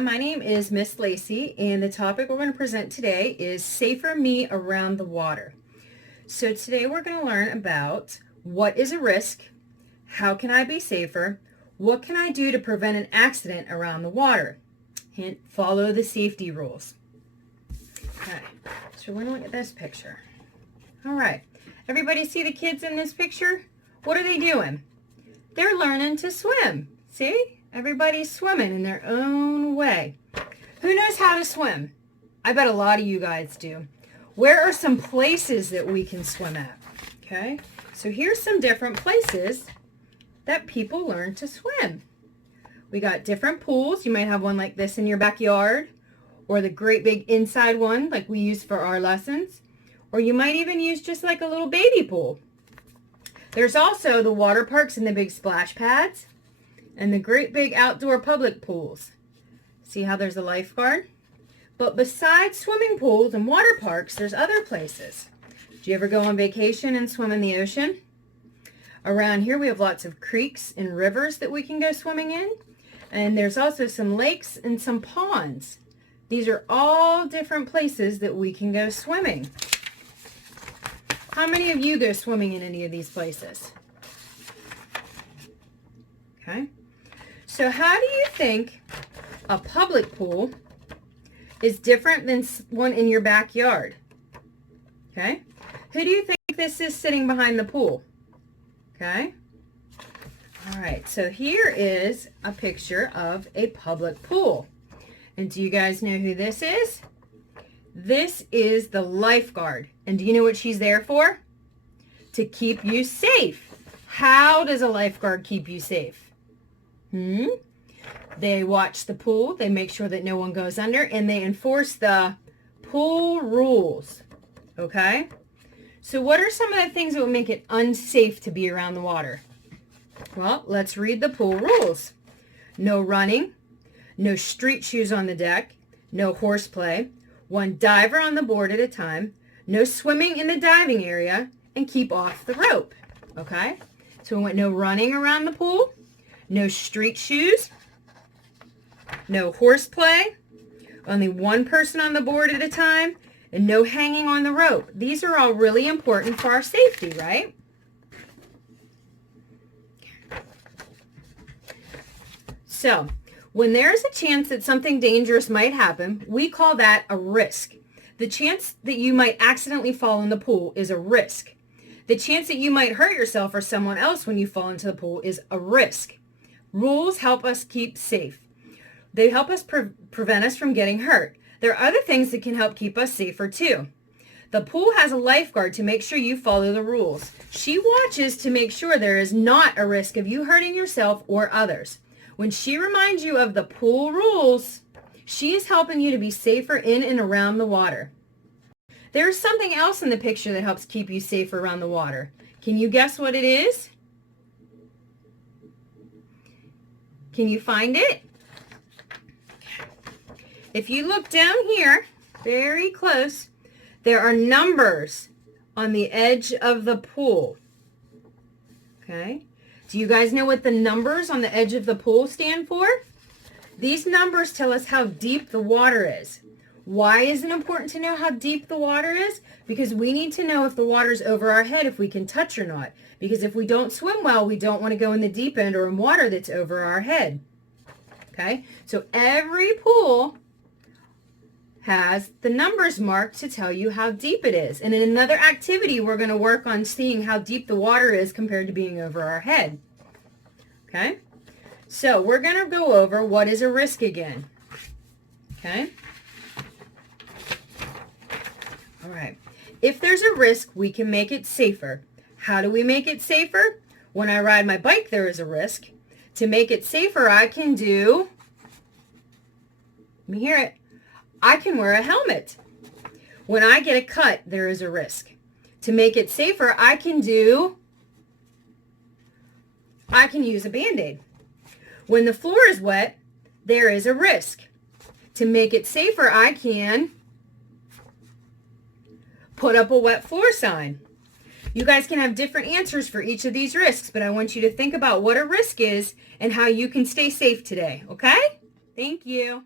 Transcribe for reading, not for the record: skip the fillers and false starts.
everyone. My name is Miss Lacey, and the topic we're going to present today is Safer Me Around the Water. So today we're going to learn about what is a risk, how can I be safer, what can I do to prevent an accident around the water. Hint, follow the safety rules. Okay, so we're going to look at this picture. All right, everybody see the kids in this picture? What are they doing? They're learning to swim. See? Everybody's swimming in their own way. Who knows how to swim? I bet a lot of you guys do. Where are some places that we can swim at? Okay, so here's some different places that people learn to swim. We got different pools. You might have one like this in your backyard, or the great big inside one like we use for our lessons, or you might even use just like a little baby pool. There's also the water parks and the big splash pads, and the great big outdoor public pools. See how there's a lifeguard? But besides swimming pools and water parks, there's other places. Do you ever go on vacation and swim in the ocean? Around here we have lots of creeks and rivers that we can go swimming in. And there's also some lakes and some ponds. These are all different places that we can go swimming. How many of you go swimming in any of these places? Okay. So how do you think a public pool is different than one in your backyard? Okay. Who do you think this is sitting behind the pool? Okay. All right. So here is a picture of a public pool. And do you guys know who this is? This is the lifeguard. And do you know what she's there for? To keep you safe. How does a lifeguard keep you safe? They watch the pool, they make sure that no one goes under, and they enforce the pool rules. Okay? So what are some of the things that would make it unsafe to be around the water? Well, let's read the pool rules. No running, no street shoes on the deck, no horseplay, one diver on the board at a time, no swimming in the diving area, and keep off the rope. Okay? So we went no running around the pool, no street shoes, no horseplay, only one person on the board at a time, and no hanging on the rope. These are all really important for our safety, right? So, when there's a chance that something dangerous might happen, we call that a risk. The chance that you might accidentally fall in the pool is a risk. The chance that you might hurt yourself or someone else when you fall into the pool is a risk. Rules help us keep safe. They help us prevent us from getting hurt. There are other things that can help keep us safer too. The pool has a lifeguard to make sure you follow the rules. She watches to make sure there is not a risk of you hurting yourself or others. When she reminds you of the pool rules, she is helping you to be safer in and around the water. There's something else in the picture that helps keep you safer around the water. Can you guess what it is? Can you find it? If you look down here, very close, there are numbers on the edge of the pool. Okay. Do you guys know what the numbers on the edge of the pool stand for? These numbers tell us how deep the water is. Why is it important to know how deep the water is? Because we need to know if the water's over our head, if we can touch or not. Because if we don't swim well, we don't want to go in the deep end or in water that's over our head. Okay, so every pool has the numbers marked to tell you how deep it is. And in another activity, we're going to work on seeing how deep the water is compared to being over our head. Okay, so we're going to go over what is a risk again. Okay. All right. If there's a risk, we can make it safer. How do we make it safer? When I ride my bike, there is a risk. To make it safer, I can do, let me hear it, I can wear a helmet. When I get a cut, there is a risk. To make it safer, I can use a Band-Aid. When the floor is wet, there is a risk. To make it safer, I can put up a wet floor sign. You guys can have different answers for each of these risks, but I want you to think about what a risk is and how you can stay safe today, okay? Thank you.